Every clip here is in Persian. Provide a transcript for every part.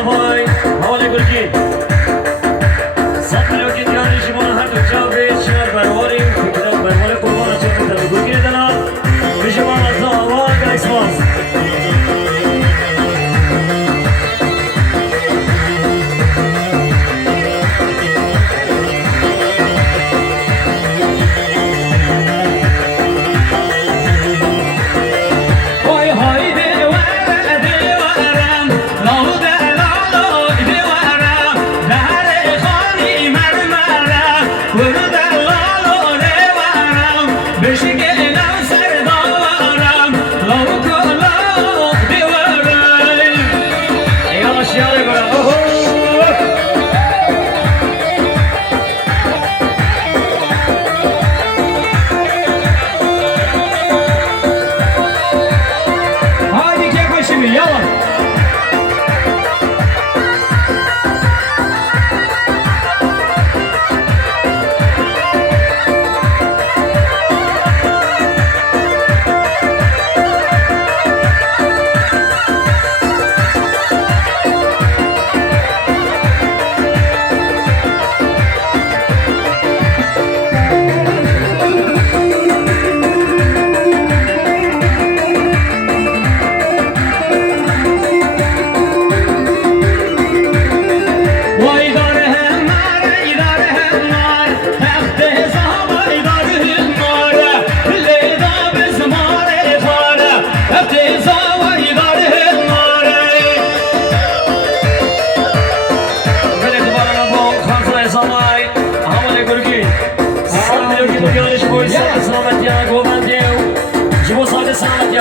آقای حال گرگی سطح رو که دیانی شما هر دو جاوه شنر برواریم فکر برمال قربان چه کنتر گرگی دنا به شما از آقای گلیس باز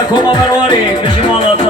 Como Barwari, Kishimalato,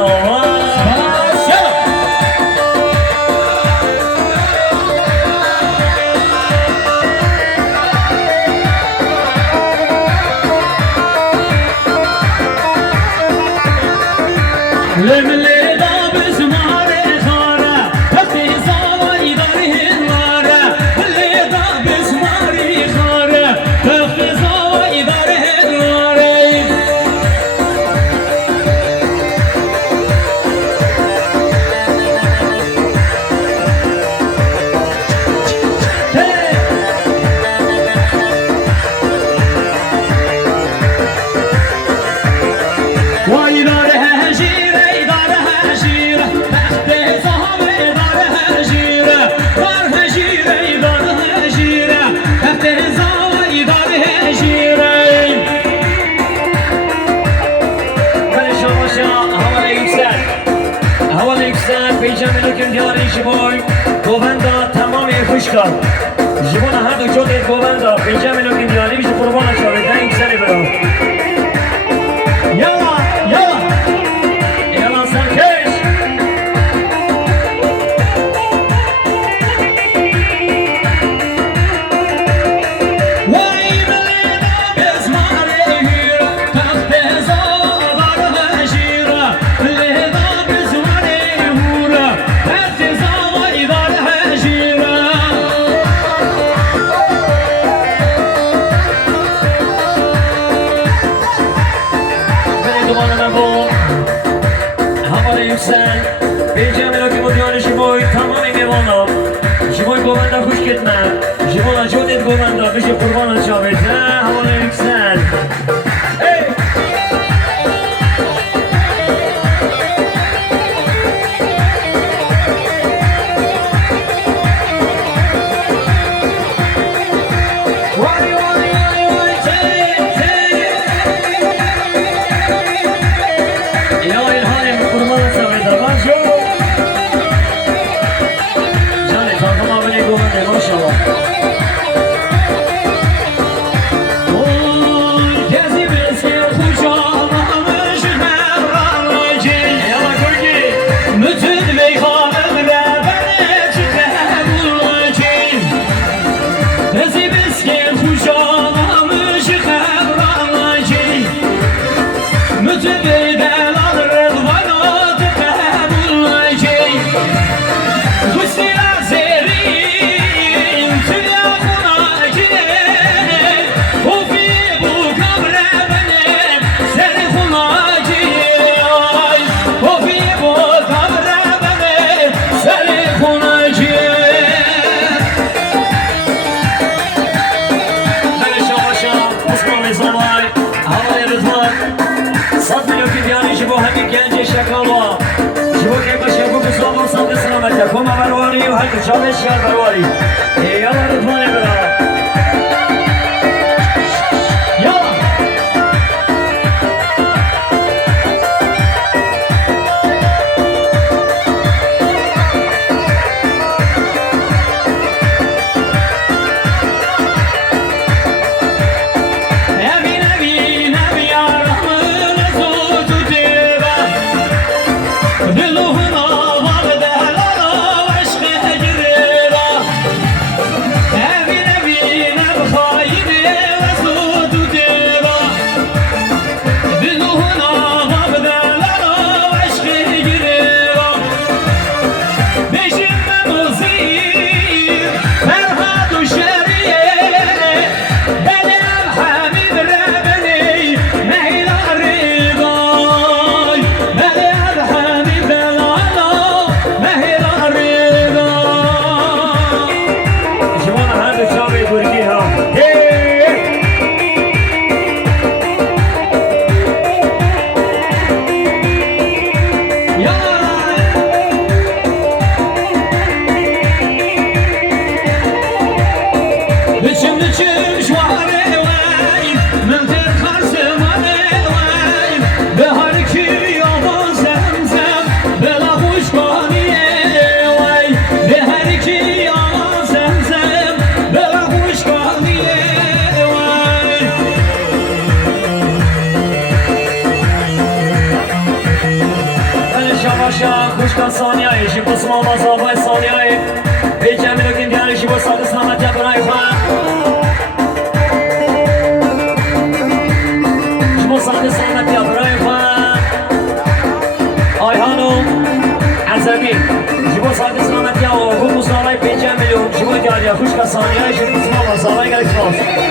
گووندا تمام خوشکار جوان هر دو جوت گووندا 5 میلیون دیاری میشه قربان شده در این سری برو یالا یالا یالا سرکش گووندا خوش کتنه جوان جودت گووندا بشه قربان شاوید حوالا یکسن شما سمت سلامت کم برواری و هر کشابش شهر برواری یلا رضوان برا خوشکان ثانیه شی بس ما مزاوای ثانیه بیچه میلکن دیاری شی بس ساده سلامت یا برای خواهم شما ساده سلامت یا برای خواهم آی هانم عزبی شما ساده سلامت یا خوب مصنوعی بیچه میلیون شما دیاری خوشکان ثانیه شی بس ما مزاوای گلک خواست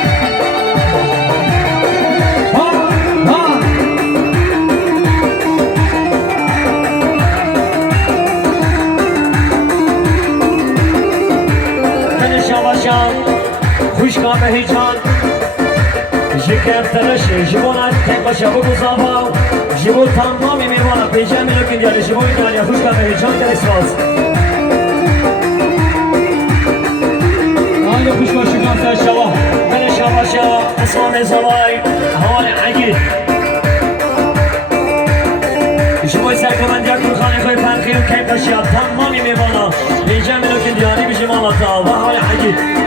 خوشکان به هیچان شکفترش جبونت تک شبو گذاباو جبو تمامی میوانا پیجه میلوکن دیالی جبو ایدالیا خوشکان به هیچان در اسواز آنگه خوشکان شکان سر شوا من شوا شوا اسمان زوای حال عگید جبو سرکمندی اکل خانه خوی فرقی و کیف داشتیا تمامی میوانا پیجه میلوکن دیالی بجی مالاتا و حال عگید